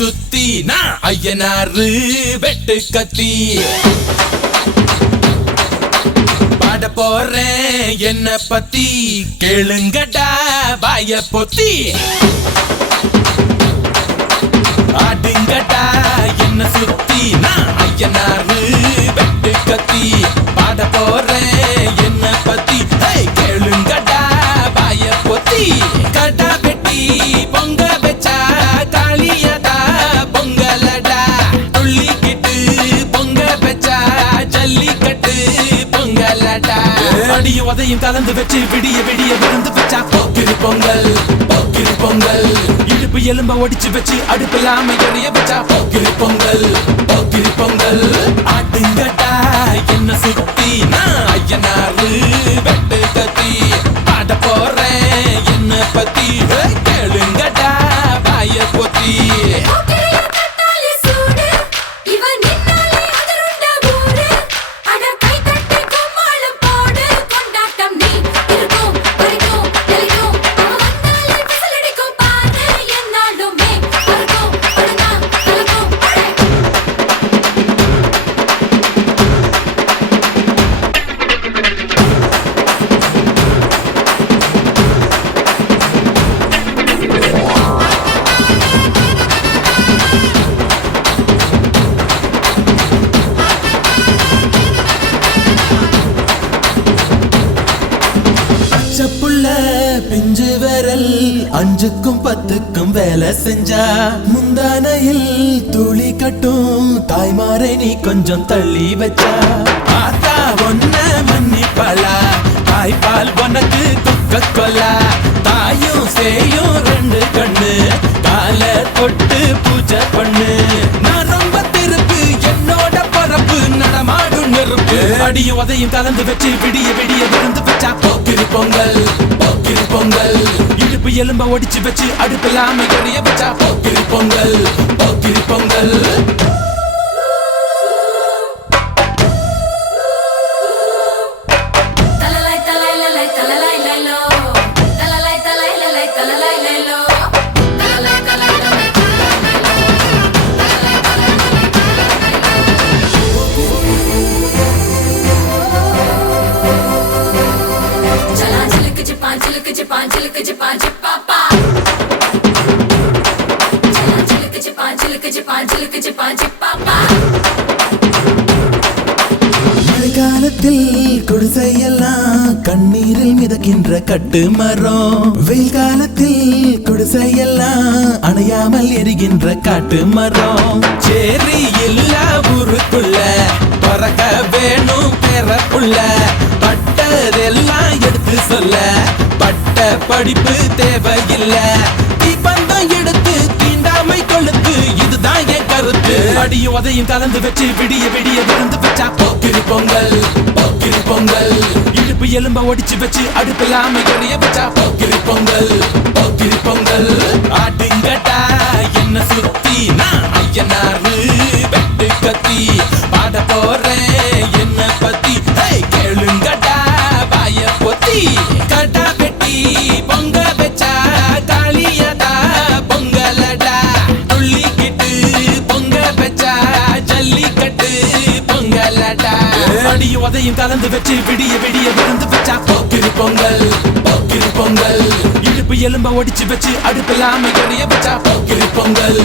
சுத்தி நான் ஐயனாரு வெட்டு கத்தி பாட போறேன் என்ன பத்தி கேளுங்கடா வாய பொத்தி ஆடுங்கடா என்ன சுத்தி நான் ஐயனாரு வெட்டு கத்தி பாட போறேன் என்ன பத்தி கேளுங்கடா வாய பொத்தி கடா வெட்டி பொங்க வச்சா காளியடா பொங்கலடா துள்ளிக்கிட்டு பொங்க வச்சா ஜல்லிக்கட்டு பொங்கலடா அடியும் உதையும் கலந்து வச்சு விடிய விடிய விருந்து வச்சா போக்கிரி பொங்கல் போக்கிரி பொங்கல் இடுப்பு எலும்ப ஒடிச்சு வச்சு அடுப்பில்லாம எறிய வச்சா போக்கிரி பொங்கல் போக்கிரி பொங்கல் ஆட்டுங்கட்டா என்ன சுத்தி நான் ஐயனாரு வெட்டு கத்தி பாட போறேன் என்ன பத்தி கேளுங்கடா வாய பொத்தி பிஞ்சு விரல் அஞ்சுக்கும் பத்துக்கும் வேலை செஞ்சா முந்தானையில் துளி கட்டும் தாய்மாரை நீ கொஞ்சம் தள்ளி வச்சா ஆத்தா ஒன்ன மன்னிப்பலா தாய்ப்பால் உனக்கு துக்க கொல்லா தாயும் சேயும் ரெண்டு கண்ணு கால தொட்டு பூஜை பண்ணு நான் ரொம்ப திருப்பு என்னோட பரப்பு நடமாடும் நெருப்பு அடியும் உதையும் கலந்து வச்சு விடிய விடிய விருந்து வச்சா போக்கிரி பொங்கல் போக்கிரி பொங்கல் இடுப்பு எலும்ப ஒடிச்சு வச்சு அடுப்பில்லாம எறிய வச்சா போக்கிரி பொங்கல் போக்கிரி பொங்கல் மழைக்காலத்தில் குடிசையெல்லாம் கண்ணீரில் மிதக்கின்ற கட்டு மரம் வெயில் காலத்தில் குடிசையெல்லாம் அணையாமல் எரிகின்ற காட்டு மரம் சேரி இல்லா ஊருக்குள்ள பறக்க வேணும் பெறப்புள்ள பட்டதெல்லாம் எடுத்து சொல்ல பட்ட படிப்பு தேவையில்லை தீபந்தம் எடுத்து தீண்டாமை கொளுத்து இதுதான் என் கருத்து அடியும் உதையும் கலந்து வச்சு விடிய விடிய விருந்து வச்சா போக்கிரி பொங்கல் போக்கிரி பொங்கல் இடுப்பு எலும்ப ஒடிச்சு வச்சு அடுப்பில்லாம எறிய வச்சா போக்கிரி பொங்கல் போக்கிரி பொங்கல் ஆட்டுங்கட்டா என்ன சுத்தி நான் ஐயனாரு வெட்டு கத்தி பாட போறேன் என்ன பத்தி கேளுங்கடா வாய பொத்தி கடா வெட்டி பொங்க வச்சா காளியடா பொங்கலடா துள்ளிக்கிட்டு பொங்க வச்சா ஜல்லிக்கட்டு பொங்கலடா அடியும் உதையும் கலந்து வச்சு விடிய விடிய விருந்து வச்சா போக்கிரி பொங்கல் போக்கிரி பொங்கல் இடுப்பு எலும்ப ஒடிச்சு வச்சு அடுப்பில்லாம எறிய வச்சா போக்கிரி பொங்கல்